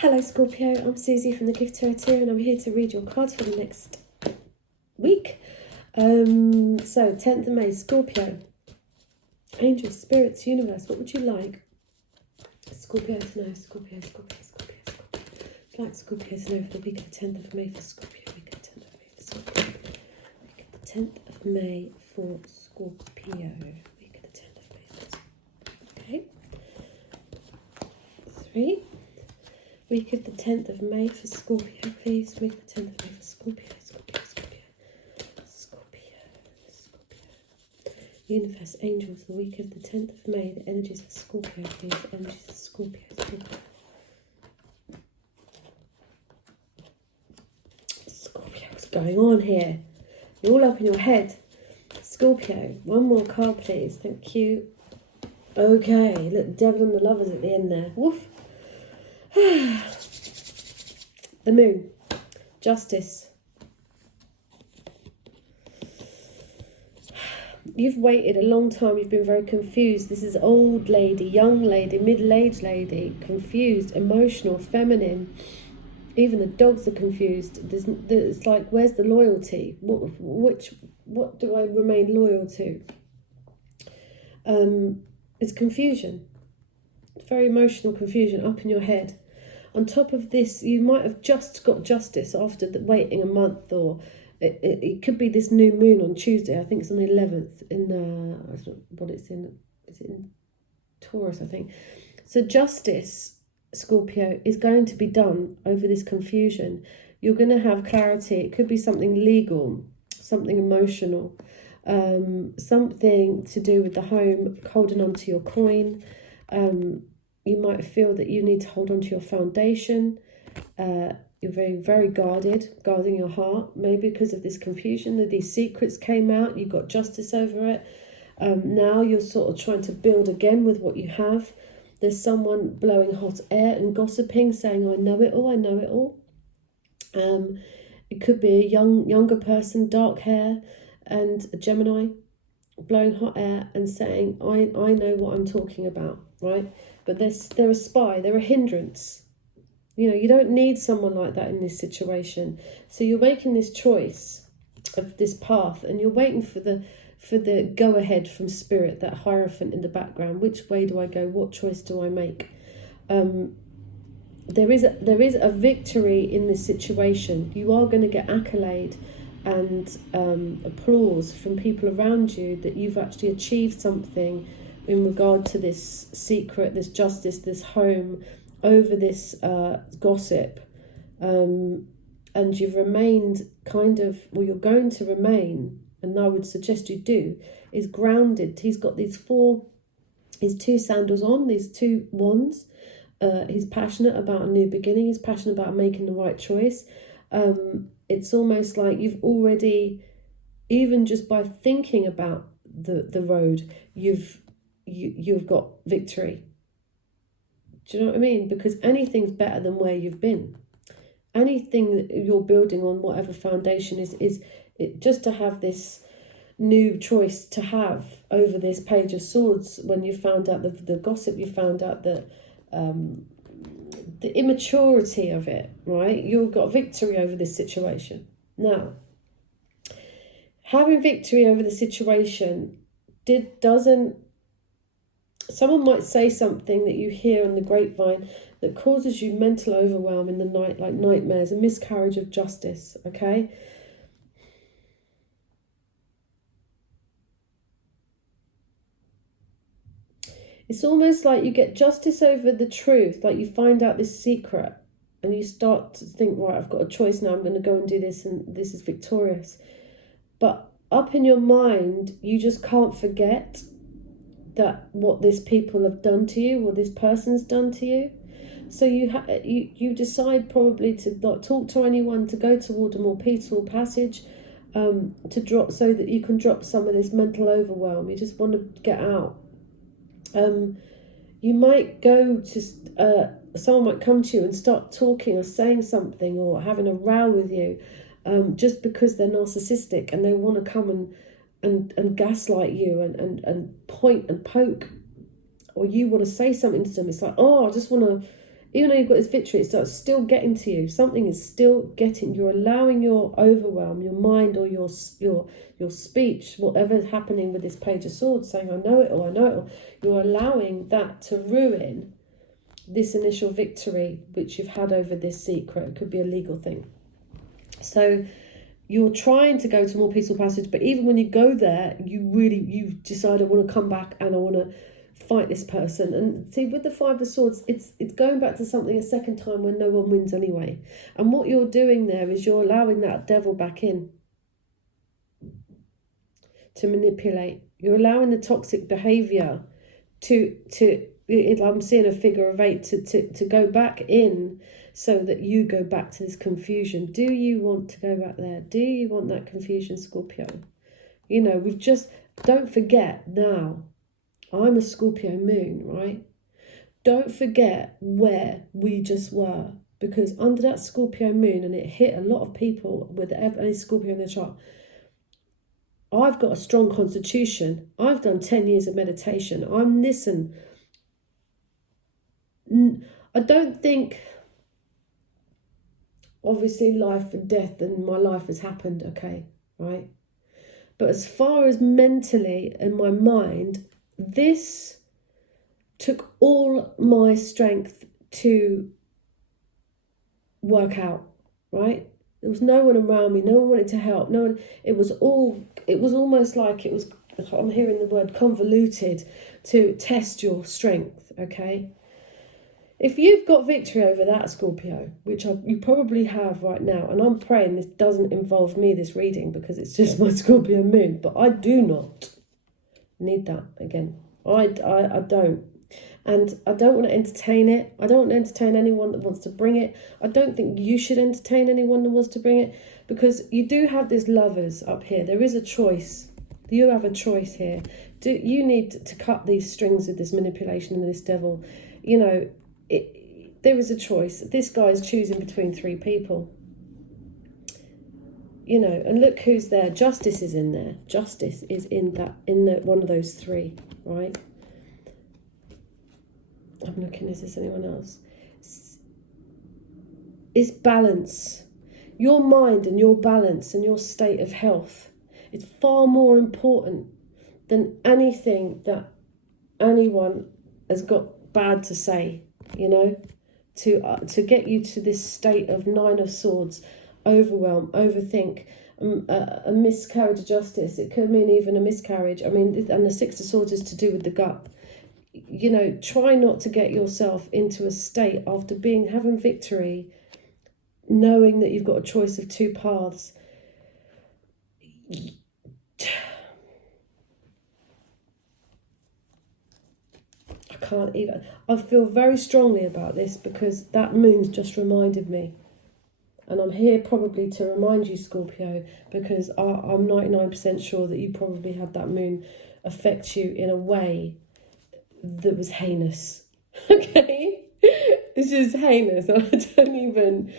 Hello Scorpio, I'm Susie from the Gift Tarot and I'm here to read your cards for the next week. So 10th of May, Scorpio. Angels, spirits, universe, what would you like? Scorpio to know, Scorpio. I'd like Scorpio to know for the week of the 10th of May for Scorpio. Week of the 10th of May for Scorpio. Week of the 10th of May for Scorpio. Week of the 10th of May for Scorpio. Okay. 3. Week of the 10th of May for Scorpio, please. Week of the 10th of May for Scorpio. Universe, angels, the week of the 10th of May. The energies for Scorpio, please. The energies for Scorpio. Scorpio, what's going on here? You're all up in your head. Scorpio, one more card, please. Thank you. Okay, look, devil and the lovers at the end there. Woof. The moon, justice. You've waited a long time. You've been very confused. This is old lady, young lady, middle-aged lady, confused, emotional, feminine. Even the dogs are confused. It's like, where's the loyalty? What do I remain loyal to? It's confusion. Very emotional confusion up in your head. On top of this, you might have just got justice after waiting a month, or it could be this new moon on Tuesday. I think it's on the 11th in I don't know what it's in. Is it in Taurus, I think? So justice, Scorpio, is going to be done over this confusion. You're going to have clarity. It could be something legal, something emotional, something to do with the home, holding on to your coin. You might feel that you need to hold on to your foundation. You're very, very guarding your heart. Maybe because of this confusion, that these secrets came out, you got justice over it. Now you're sort of trying to build again with what you have. There's someone blowing hot air and gossiping, saying, I know it all. It could be a younger person, dark hair, and a Gemini, blowing hot air and saying, I know what I'm talking about, right? But they're a spy, they're a hindrance. You know, you don't need someone like that in this situation. So you're making this choice of this path, and you're waiting for the go-ahead from spirit, that hierophant in the background. Which way do I go? What choice do I make? There is a victory in this situation. You are going to get accolade and applause from people around you that you've actually achieved something in regard to this secret, this justice, this home, over this gossip, and you've remained you're going to remain, and I would suggest you do, is grounded. He's got his 2 sandals on, these 2 wands. He's passionate about a new beginning. He's passionate about making the right choice. It's almost like you've already, even just by thinking about the road, you've got victory. Do you know what I mean? Because anything's better than where you've been. Anything that you're building on, whatever foundation is it, just to have this new choice to have over this Page of Swords. When you found out the gossip, you found out that the immaturity of it, right? You've got victory over this situation. Now, having victory over the situation doesn't. Someone might say something that you hear on the grapevine that causes you mental overwhelm in the night, like nightmares, a miscarriage of justice, okay? It's almost like you get justice over the truth, like you find out this secret and you start to think, right, I've got a choice now, I'm going to go and do this, and this is victorious. But up in your mind, you just can't forget that what these people have done to you, or this person's done to you. So you decide probably to not talk to anyone, to go toward a more peaceful passage, to drop, so that you can drop some of this mental overwhelm. You just want to get out. You might go to someone might come to you and start talking or saying something or having a row with you, just because they're narcissistic and they want to come and gaslight you and point and poke, or you want to say something to them. It's like, oh, I just want to Even though you've got this victory, it's still getting to you. Something is still getting. You're allowing your overwhelm, your mind, or your speech, whatever's happening with this Page of Swords, saying, I know it all, I know it all. You're allowing that to ruin this initial victory which you've had over this secret. It could be a legal thing. So you're trying to go to a more peaceful passage, but even when you go there, you decide, I want to come back and I want to fight this person. And see, with the Five of Swords, it's going back to something a second time when no one wins anyway. And what you're doing there is you're allowing that devil back in to manipulate. You're allowing the toxic behavior I'm seeing a figure of 8 to go back in, so that you go back to this confusion. Do you want to go back there? Do you want that confusion, Scorpio? You know, don't forget now, I'm a Scorpio moon, right? Don't forget where we just were, because under that Scorpio moon, and it hit a lot of people with any Scorpio in their chart, I've got a strong constitution. I've done 10 years of meditation. I don't think, obviously life and death and my life has happened, okay, right? But as far as mentally and my mind, this took all my strength to work out, right? There was no one around me, no one wanted to help, no one, it was almost like I'm hearing the word convoluted, to test your strength, okay? If you've got victory over that, Scorpio, which you probably have right now, and I'm praying this doesn't involve me, this reading, because it's just my Scorpio moon, but I do not need that again. I don't. And I don't want to entertain it. I don't want to entertain anyone that wants to bring it. I don't think you should entertain anyone that wants to bring it, because you do have this Lovers up here. There is a choice. You have a choice here. You need to cut these strings with this manipulation and this devil. You know, there is a choice. This guy's choosing between 3 people. You know, and look who's there. Justice is in there. Justice is in one of those 3, right? I'm looking, is there anyone else? It's balance. Your mind and your balance and your state of health is far more important than anything that anyone has got bad to say, you know, to get you to this state of 9 of Swords, overwhelm, overthink, a miscarriage of justice. It could mean even a miscarriage. I mean, and the 6 of Swords is to do with the gut. You know, try not to get yourself into a state after having victory, knowing that you've got a choice of 2 paths. I feel very strongly about this, because that moon's just reminded me. And I'm here probably to remind you, Scorpio, because I'm 99% sure that you probably had that moon affect you in a way that was heinous. Okay? It's just heinous. I don't even...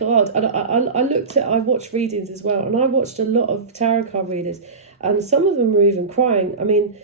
God, I watched readings as well, and I watched a lot of tarot card readers, and some of them were even crying. I mean,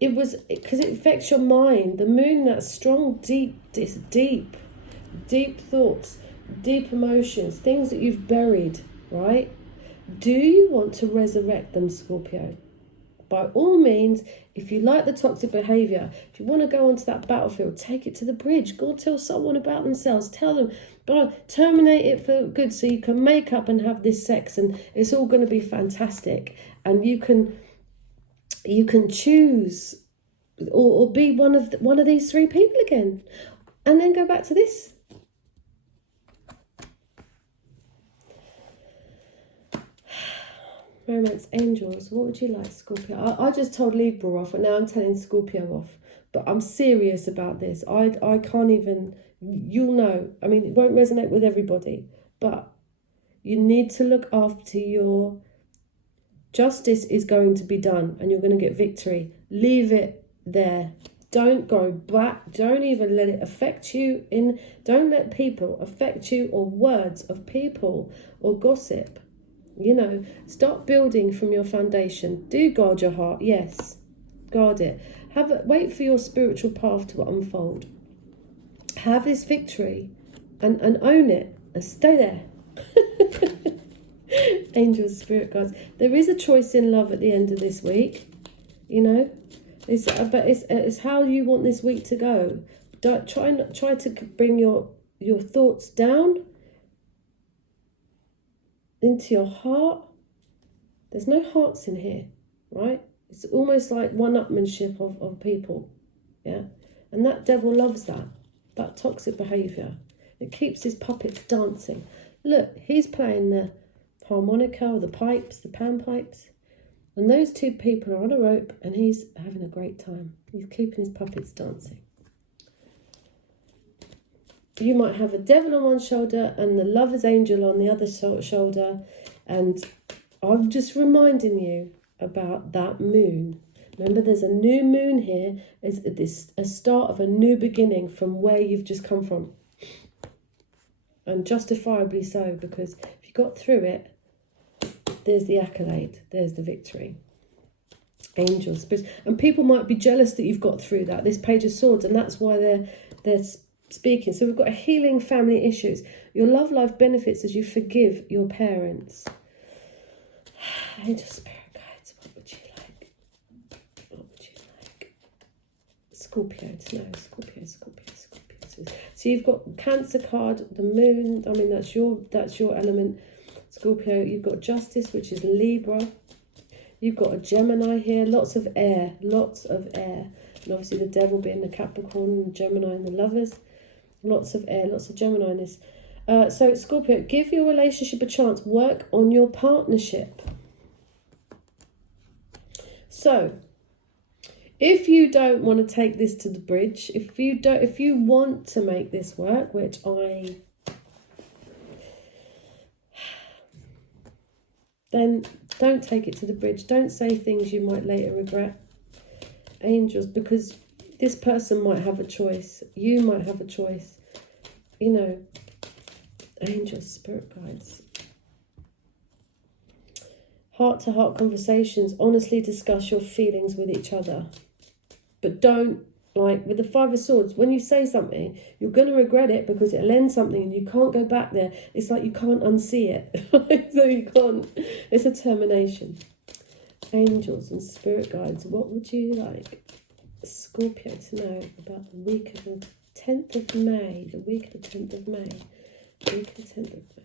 it was because it affects your mind. The moon, that strong, deep thoughts, deep emotions, things that you've buried, right? Do you want to resurrect them, Scorpio? By all means, if you like the toxic behaviour, if you want to go onto that battlefield, take it to the bridge. Go tell someone about themselves. Tell them, but terminate it for good, so you can make up and have this sex, and it's all going to be fantastic. And you can choose or be one of these 3 people again, and then go back to this. Romance angels, what would you like, Scorpio? I just told Libra off, and now I'm telling Scorpio off. But I'm serious about this. I can't even, you'll know. I mean, it won't resonate with everybody, but you need to look after your... Justice is going to be done, and you're going to get victory. Leave it there. Don't go back. Don't even let it affect you. Don't let people affect you, or words of people, or gossip. You know, start building from your foundation. Do guard your heart, yes. Guard it. Wait for your spiritual path to unfold. Have this victory and own it and stay there. Angels, spirit guides. There is a choice in love at the end of this week, you know. But it's how you want this week to go. Don't try to bring your thoughts down into your heart. There's no hearts in here, right? It's almost like one-upmanship of people, yeah? And that devil loves that toxic behaviour. It keeps his puppets dancing. Look, he's playing the harmonica or the pipes, the panpipes. And those two people are on a rope and he's having a great time. He's keeping his puppets dancing. You might have a devil on one shoulder and the lover's angel on the other shoulder. And I'm just reminding you about that moon. Remember, there's a new moon here. It's a start of a new beginning from where you've just come from. And justifiably so, because if you got through it, there's the accolade, there's the victory. Angels, spirits. And people might be jealous that you've got through that, this Page of Swords, and that's why they're speaking. So we've got healing family issues. Your love life benefits as you forgive your parents. Angel, spirit guides, what would you like? What would you like? Scorpio, Scorpio. So you've got Cancer card, the moon. I mean, that's your element. Scorpio, you've got Justice, which is Libra. You've got a Gemini here, lots of air. And obviously the devil being the Capricorn and the Gemini and the Lovers. Lots of air, lots of Gemini in this. So Scorpio, give your relationship a chance. Work on your partnership. So, if you don't want to take this to the bridge, if you want to make this work, which then don't take it to the bridge. Don't say things you might later regret. Angels, because this person might have a choice. You might have a choice. You know, angels, spirit guides. Heart-to-heart conversations. Honestly discuss your feelings with each other. But don't, like with the Five of Swords, when you say something, you're going to regret it because it'll end something and you can't go back there. It's like you can't unsee it. So you can't. It's a termination. Angels and spirit guides, what would you like Scorpio to know about the week of the 10th of May? The week of the 10th of May. The week of the 10th of May.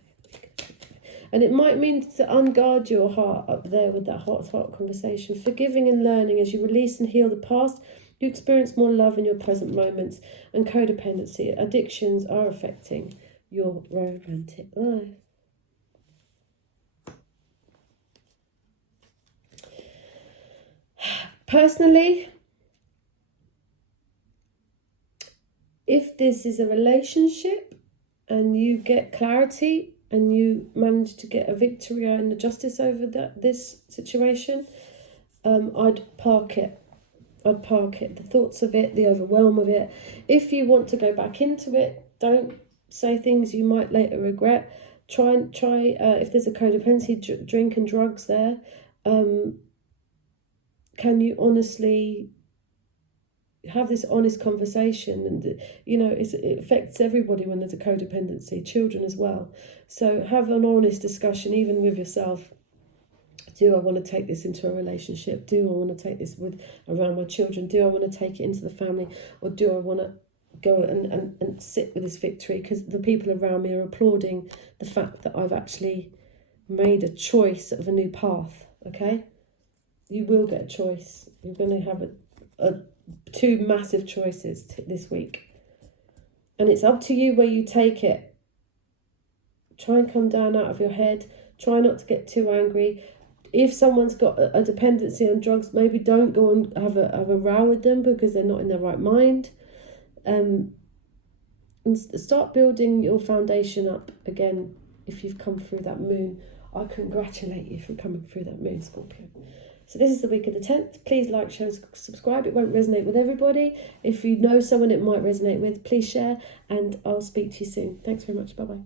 And it might mean to unguard your heart up there with that heart-to-heart conversation. Forgiving and learning as you release and heal the past. You experience more love in your present moments, and codependency. Addictions are affecting your romantic life. Personally, if this is a relationship and you get clarity and you manage to get a victory and the justice over this situation, I'd park it. The thoughts of it, the overwhelm of it. If you want to go back into it, don't say things you might later regret. Try if there's a codependency, drink and drugs there. Can you honestly have this honest conversation? And you know, it affects everybody when there's a codependency, children as well. So have an honest discussion, even with yourself. Do I want to take this into a relationship? Do I want to take this around my children? Do I want to take it into the family? Or do I want to go and sit with this victory? Because the people around me are applauding the fact that I've actually made a choice of a new path, okay? You will get a choice. You're going to have two massive choices this week. And it's up to you where you take it. Try and come down out of your head. Try not to get too angry. If someone's got a dependency on drugs, maybe don't go and have a row with them because they're not in their right mind. And start building your foundation up again if you've come through that moon. I congratulate you for coming through that moon, Scorpio. So this is the week of the 10th. Please like, share, subscribe. It won't resonate with everybody. If you know someone it might resonate with, please share. And I'll speak to you soon. Thanks very much. Bye-bye.